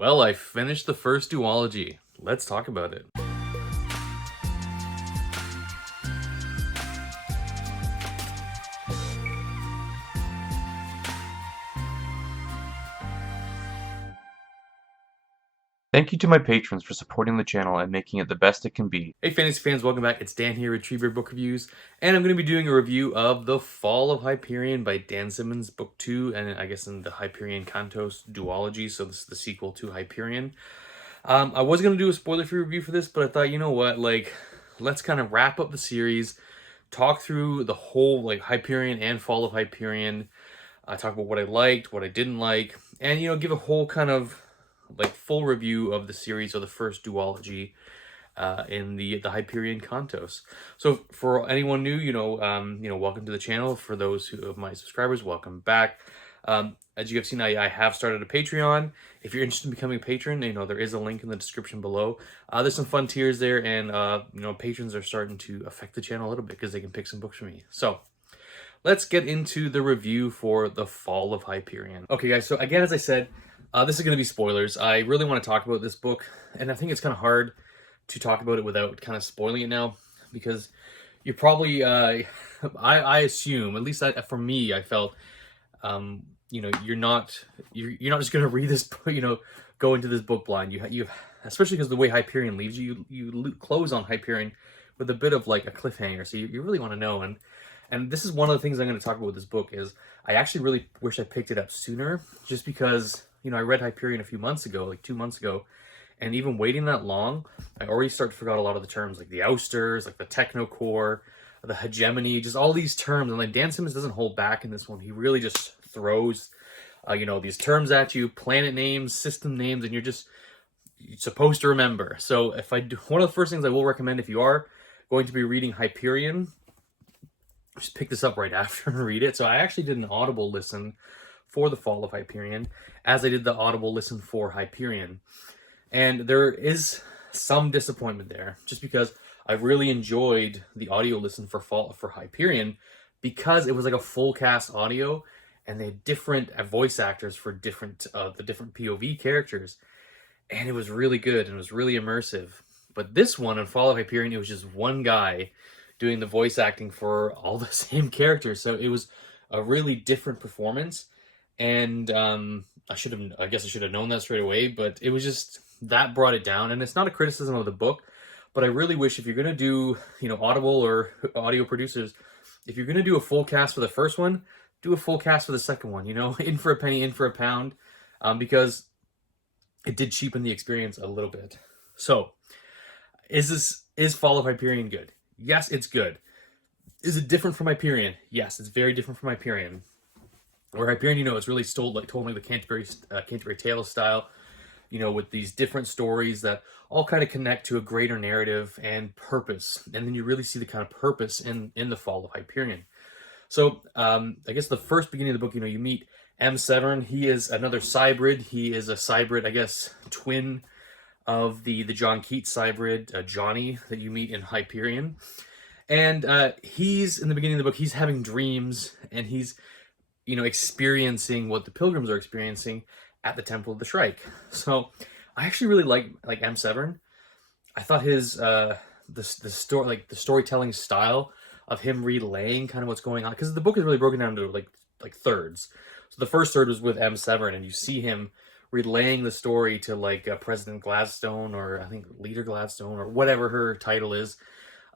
Well, I finished the first duology. Let's talk about it. Thank you to my patrons for supporting the channel and making it the best it can be. Hey fantasy fans, welcome back. It's Dan here with TreeBeard Book Reviews, and I'm going to be doing a review of The Fall of Hyperion by Dan Simmons, Book 2, and I guess in the Hyperion Cantos duology, so this is the sequel to Hyperion. I was going to do a spoiler-free review for this, but I thought, you know what, let's kind of wrap up the series, talk through the whole, Hyperion and Fall of Hyperion, talk about what I liked, what I didn't like, and, give a whole kind of full review of the series or the first duology in the Hyperion Cantos. So for anyone new, welcome to the channel. For those of my subscribers, welcome back. As you have seen, I have started a Patreon. If you're interested in becoming a patron, there is a link in the description below. There's some fun tiers there, and patrons are starting to affect the channel a little bit because they can pick some books for me. So let's get into the review for The Fall of Hyperion. Okay, guys. So again, as I said, this is going to be spoilers. I really want to talk about this book, and I think it's kind of hard to talk about it without kind of spoiling it now, because you're probably, I assume, at least for me, I felt, you're not just going to read this, go into this book blind. You especially because the way Hyperion leaves you, you close on Hyperion with a bit of like a cliffhanger, so you really want to know. And this is one of the things I'm going to talk about with this book is I actually really wish I picked it up sooner, just because, I read Hyperion a few months ago, like 2 months ago, and even waiting that long, I already start to forget a lot of the terms, like the ousters, like the technocore, the hegemony, just all these terms. And like Dan Simmons doesn't hold back in this one. He really just throws, these terms at you, planet names, system names, and you're supposed to remember. So one of the first things I will recommend if you are going to be reading Hyperion, just pick this up right after and read it. So I actually did an Audible listen for The Fall of Hyperion, as I did the Audible listen for Hyperion. And there is some disappointment there, just because I really enjoyed the audio listen for Hyperion, because it was like a full cast audio, and they had different voice actors for the different POV characters, and it was really good and it was really immersive. But this one in Fall of Hyperion, it was just one guy doing the voice acting for all the same characters, so it was a really different performance. And I guess I should have known that straight away, but it was just, that brought it down. And it's not a criticism of the book, but I really wish, if you're going to do, Audible or audio producers, if you're going to do a full cast for the first one, do a full cast for the second one, in for a penny, in for a pound, because it did cheapen the experience a little bit. So is Fall of Hyperion good? Yes, it's good. Is it different from Hyperion? Yes, it's very different from Hyperion. Where Hyperion, it's really told like the Canterbury Tales style, with these different stories that all kind of connect to a greater narrative and purpose. And then you really see the kind of purpose in the Fall of Hyperion. So I guess the first beginning of the book, you meet M7. He is another cybrid. He is a cybrid, I guess, twin of the John Keats cybrid, Johnny, that you meet in Hyperion. And he's, in the beginning of the book, he's having dreams, and he's experiencing what the pilgrims are experiencing at the Temple of the Shrike. So I actually really like M7. I thought his the storytelling style of him relaying kind of what's going on, because the book is really broken down into like thirds. So the first third was with M7, and you see him relaying the story to President Gladstone, or I think Leader Gladstone, or whatever her title is.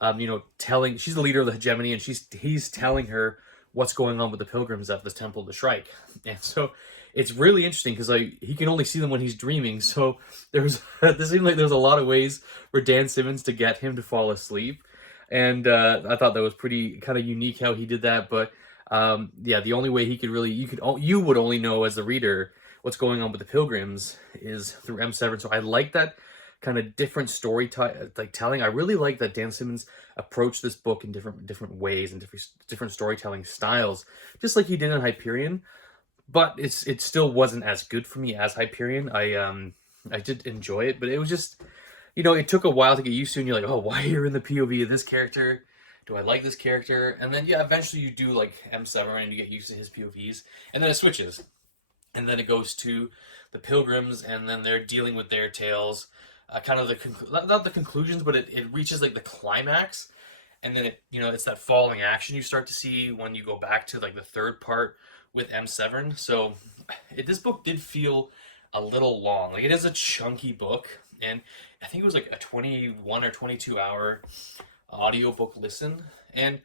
She's the leader of the hegemony, and he's telling her what's going on with the pilgrims at the Temple of the Shrike. And so it's really interesting, because he can only see them when he's dreaming. So this seemed like there's a lot of ways for Dan Simmons to get him to fall asleep. And I thought that was pretty kind of unique how he did that. But yeah, the only way he could really, you would only know as the reader what's going on with the pilgrims is through M7. So I like that kind of different telling. I really like that Dan Simmons approached this book in different ways and different storytelling styles, just like he did in Hyperion. But it still wasn't as good for me as Hyperion. I did enjoy it, but it was just, it took a while to get used to, and you're like, oh, why are you in the POV of this character? Do I like this character? And then, yeah, eventually you do like M7 and you get used to his POVs, and then it switches. And then it goes to the pilgrims, and then they're dealing with their tales. Kind of not the conclusions, but it reaches like the climax, and then it's that falling action you start to see when you go back to like the third part with M7. So this book did feel a little long. Like, it is a chunky book, and I think it was like a 21 or 22 hour audiobook listen, and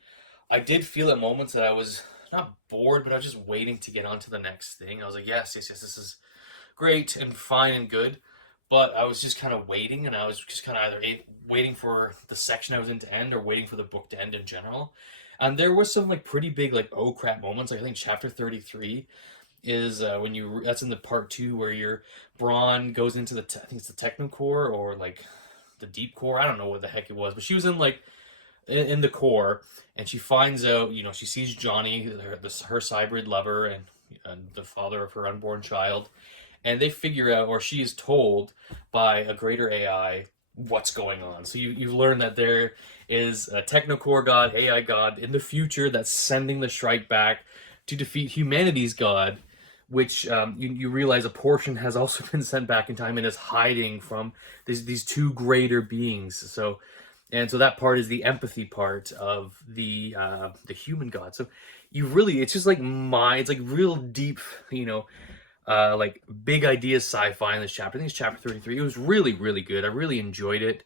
I did feel at moments that I was not bored, but I was just waiting to get on to the next thing. I was like, yes, yes, yes, this is great and fine and good, but I was just kind of waiting, and I was just kind of either waiting for the section I was in to end or waiting for the book to end in general. And there was some like pretty big like oh crap moments. Like, I think chapter 33 is when you that's in the part 2 where your Braun goes into I think it's the technocore or like the deep core. I don't know what the heck it was, but she was in like in the core, and she finds out, she sees Johnny, her cybrid lover, and the father of her unborn child, and they figure out, or she is told by a greater AI what's going on. So you learn that there is a technocore god, AI god in the future that's sending the Shrike back to defeat humanity's god, which you realize a portion has also been sent back in time and is hiding from these two greater beings. So that part is the empathy part of the human god. So it's just like it's like real deep, like big ideas sci-fi in this chapter. I think it's chapter 33. It was really, really good. I really enjoyed it.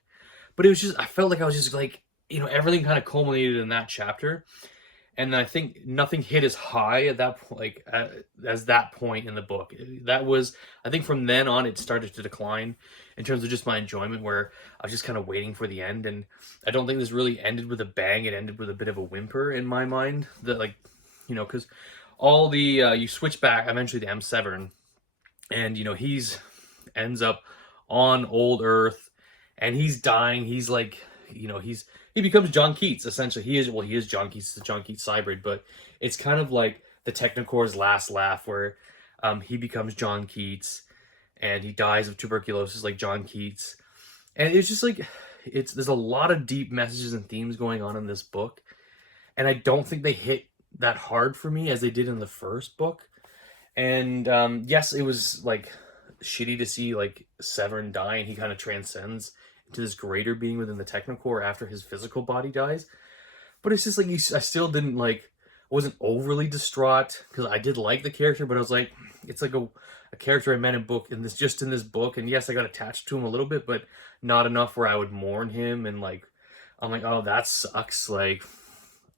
But it was just, I felt like I was just like, everything kind of culminated in that chapter. And I think nothing hit as high at that point, like as that point in the book. That was, I think, from then on it started to decline in terms of just my enjoyment, where I was just kind of waiting for the end. And I don't think this really ended with a bang. It ended with a bit of a whimper in my mind. That, like, because all the you switch back eventually to M7, and he's ends up on old Earth, and he's dying. He's like, he becomes John Keats, essentially. He is John Keats, the John Keats hybrid, but it's kind of like the Technocore's last laugh, where he becomes John Keats, and he dies of tuberculosis like John Keats. And it's just like, there's a lot of deep messages and themes going on in this book, and I don't think they hit that hard for me as they did in the first book. And yes, it was like shitty to see like Severin die, and he kind of transcends to this greater being within the Technocore after his physical body dies. But it's just like, I still didn't like, wasn't overly distraught, because I did like the character, but I was like, it's like a character I met in this book, and yes, I got attached to him a little bit, but not enough where I would mourn him, and like, I'm like, oh, that sucks, like,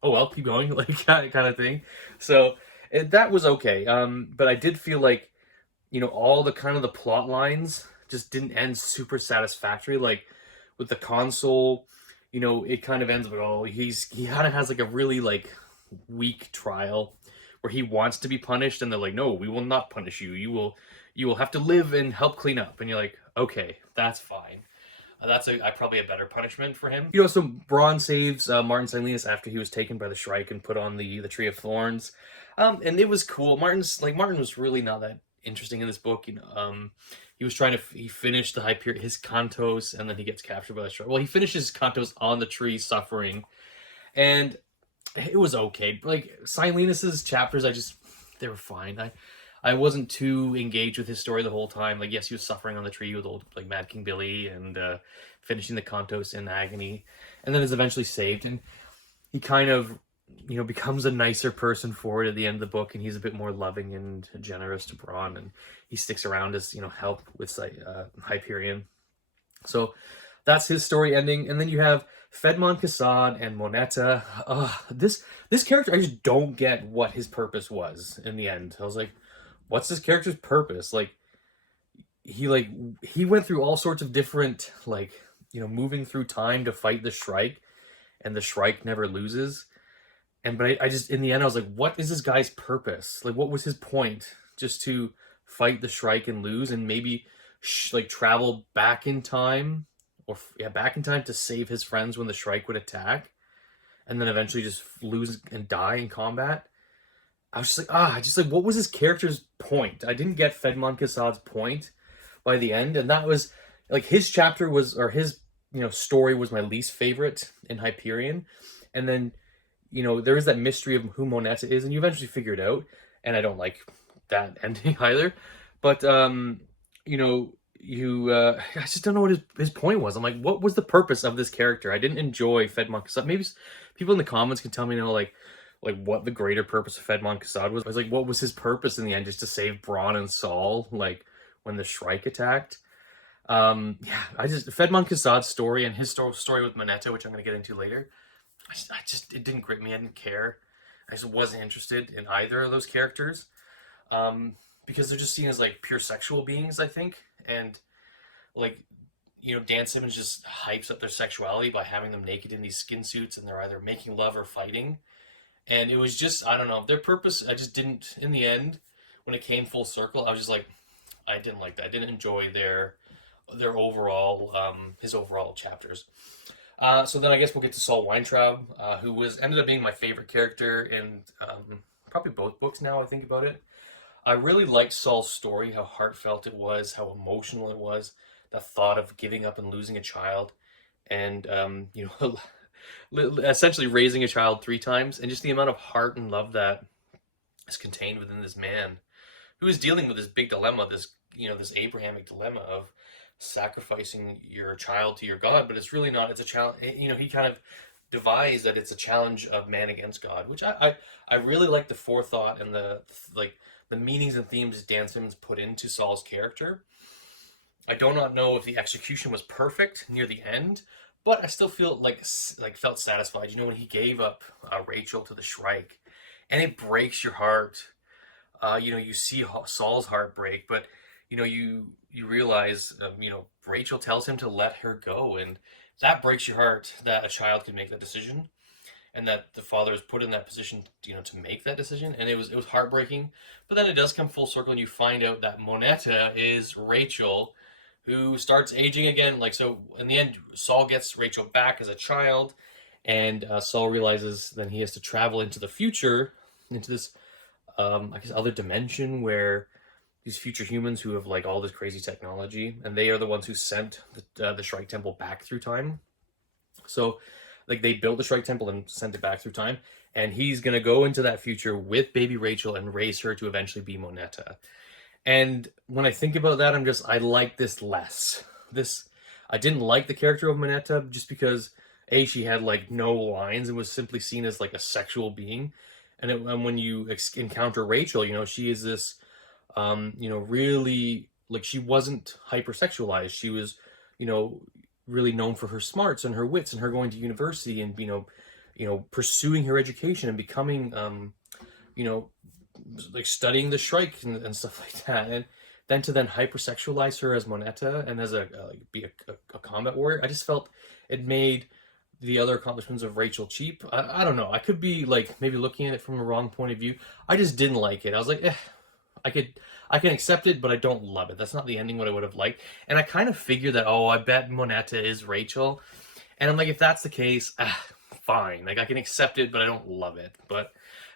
oh well, keep going, like, kind of thing. So that was okay. But I did feel like, all the kind of the plot lines just didn't end super satisfactory. Like, with the Consul, it kind of ends with, oh, he kind of has like a really like weak trial where he wants to be punished, and they're like, no, we will not punish you. You will have to live and help clean up. And you're like, okay, that's fine. That's probably a better punishment for him. So Braun saves Martin Silenus after he was taken by the Shrike and put on the Tree of Thorns. And it was cool. Martin was really not that interesting in this book. He finished his Cantos, and then he gets captured by the Shrike. Well, he finishes Cantos on the tree, suffering, and it was okay. Like, Silenus's chapters, they were fine. I wasn't too engaged with his story the whole time. Like, yes, he was suffering on the tree with old like Mad King Billy, and finishing the Cantos in agony, and then is eventually saved, and he kind of becomes a nicer person for it at the end of the book, and he's a bit more loving and generous to Braun, and he sticks around as help with Hyperion. So that's his story ending, and then you have Fedmon Kassad and Moneta. This character, I just don't get what his purpose was in the end. I was like, what's this character's purpose? Like, he went through all sorts of different, like, moving through time to fight the Shrike, and the Shrike never loses. But I just, in the end, I was like, what is this guy's purpose? Like, what was his point? Just to fight the Shrike and lose, and maybe travel back in time, back in time to save his friends when the Shrike would attack, and then eventually just lose and die in combat. I was just like, what was his character's point? I didn't get Fedmon Kassad's point by the end, and that was like, his chapter was, or his story was my least favorite in Hyperion, and then there is that mystery of who Moneta is, and you eventually figure it out, and I don't like that ending either. But you know, I just don't know what his point was. I'm like, what was the purpose of this character? I didn't enjoy Fedmon Kasad. Maybe people in the comments can tell me now, like what the greater purpose of Fedmon Kasad was. I was like, what was his purpose in the end? Just to save Braun and Saul, like when the Shrike attacked. Yeah, I just Fedmon Kasad's story and his story with Moneta, which I'm going to get into later. I just it didn't grip me. I didn't care. I just wasn't interested in either of those characters. Um, because they're just seen as like pure sexual beings, I think, and like Dan Simmons just hypes up their sexuality by having them naked in these skin suits, and they're either making love or fighting. And it was just I don't know their purpose. I just didn't in the end when it came full circle. I was just like I didn't like that. I didn't enjoy their overall his overall chapters. So then I guess we'll get to Saul Weintraub, who was ended up being my favorite character in probably both books. Now I think about it, I really liked Saul's story, how heartfelt it was, how emotional it was, the thought of giving up and losing a child, and essentially raising a child three times, and just the amount of heart and love that is contained within this man who is dealing with this big dilemma, this Abrahamic dilemma of sacrificing your child to your God, but it's really not. It's a challenge. He kind of devised that it's a challenge of man against God, which I really like the forethought and the meanings and themes Dan Simmons put into Saul's character. I do not know if the execution was perfect near the end, but I still feel felt satisfied. When he gave up Rachel to the Shrike, and it breaks your heart. You see Saul's heart break, but you realize, Rachel tells him to let her go, and that breaks your heart that a child can make that decision, and that the father is put in that position, to make that decision, and it was heartbreaking. But then it does come full circle, and you find out that Moneta is Rachel, who starts aging again. Like so, in the end, Saul gets Rachel back as a child, and Saul realizes then he has to travel into the future, into this I guess other dimension where these future humans who have like all this crazy technology, and they are the ones who sent the Shrike Temple back through time. So, like they built the Shrike Temple and sent it back through time, and he's gonna go into that future with baby Rachel and raise her to eventually be Moneta. And when I think about that, I like this less. This I didn't like the character of Moneta just because she had like no lines and was simply seen as like a sexual being, and when you encounter Rachel, she is this really like she wasn't hypersexualized. She was, you know, really known for her smarts and her wits and her going to university and pursuing her education and becoming you know, like studying the Shrike and stuff like that. And then hypersexualize her as Moneta and as a combat warrior. I just felt it made the other accomplishments of Rachel cheap. I don't know. I could be like maybe looking at it from a wrong point of view. I just didn't like it. I was like, I can accept it, but I don't love it. That's not the ending what I would have liked. And I kind of figured that, I bet Moneta is Rachel. And I'm like, if that's the case, fine. Like I can accept it, but I don't love it. But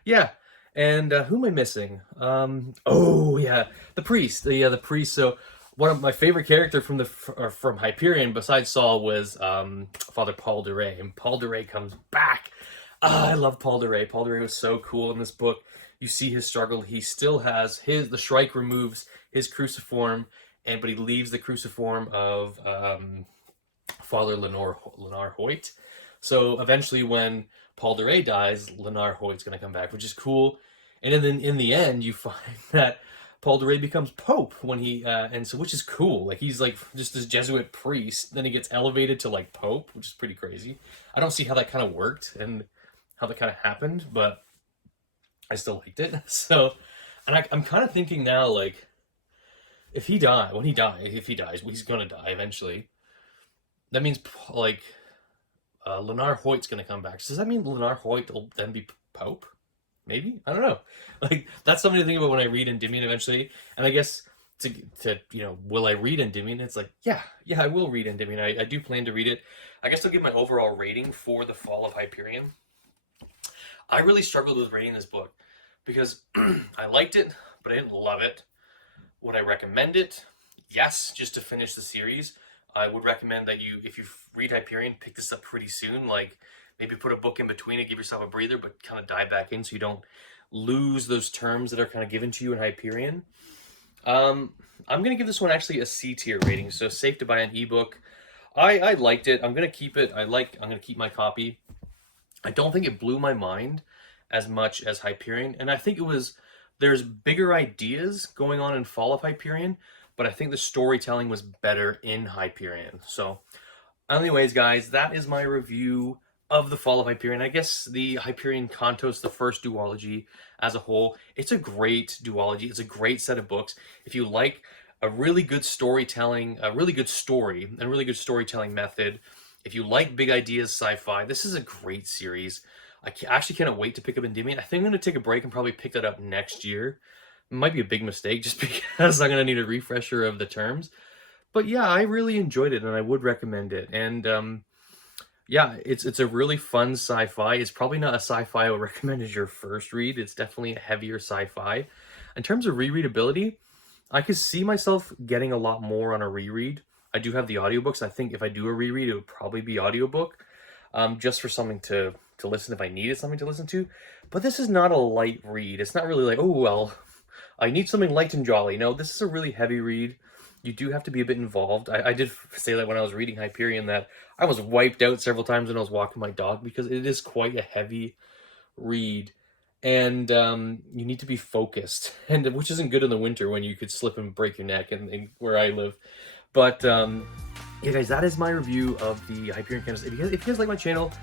yeah. And who am I missing? Oh yeah, the priest. The priest. So one of my favorite character from Hyperion, besides Saul, was Father Paul de Rey. And Paul de Rey comes back. I love Paul de Rey. Paul de Rey was so cool in this book. You see his struggle. He still has the Shrike removes his cruciform, but he leaves the cruciform of Father Lenar Hoyt. So eventually, when Paul de Rey dies, Lenar Hoyt's going to come back, which is cool. And then in the end, you find that Paul de Rey becomes Pope when which is cool. Like he's like just this Jesuit priest. Then he gets elevated to like Pope, which is pretty crazy. I don't see how that kind of worked and how that kind of happened, but I still liked it. So, and I'm kind of thinking now, like, if he dies, he's gonna die eventually. That means like Lenar Hoyt's gonna come back. So does that mean Lenar Hoyt will then be Pope? Maybe, I don't know. Like that's something to think about when I read Endymion eventually. And I guess to will I read Endymion? It's like yeah, I will read Endymion. I do plan to read it. I guess I'll give my overall rating for the Fall of Hyperion. I really struggled with rating this book because I liked it, but I didn't love it. Would I recommend it? Yes, just to finish the series. I would recommend that if you read Hyperion, pick this up pretty soon. Like maybe put a book in between it, give yourself a breather, but kind of dive back in so you don't lose those terms that are kind of given to you in Hyperion. I'm gonna give this one actually a C tier rating, so safe to buy an ebook. I liked it. I'm gonna keep it. I'm gonna keep my copy. I don't think it blew my mind as much as Hyperion, and I think there's bigger ideas going on in Fall of Hyperion, but I think the storytelling was better in Hyperion. So, anyways, guys, that is my review of the Fall of Hyperion. I guess the Hyperion Cantos, the first duology as a whole, it's a great duology. It's a great set of books. If you like a really good storytelling, a really good story, and a really good storytelling method, if you like big ideas sci-fi, this is a great series. Actually cannot wait to pick up Endymion. I think I'm going to take a break and probably pick that up next year. It might be a big mistake just because I'm going to need a refresher of the terms. But yeah, I really enjoyed it and I would recommend it. And yeah, it's a really fun sci-fi. It's probably not a sci-fi I would recommend as your first read. It's definitely a heavier sci-fi. In terms of rereadability, I could see myself getting a lot more on a reread. I do have the audiobooks. I think if I do a reread, it would probably be audiobook, just for something to listen if I needed something to listen to. But this is not a light read. It's not really like, oh, well, I need something light and jolly. No, this is a really heavy read. You do have to be a bit involved. I did say that when I was reading Hyperion that I was wiped out several times when I was walking my dog because it is quite a heavy read. And you need to be focused, and which isn't good in the winter when you could slip and break your neck and where I live. But yeah, guys, that is my review of the Hyperion Cantos. If you guys like my channel,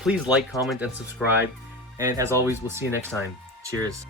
please like, comment, and subscribe. And as always, we'll see you next time. Cheers.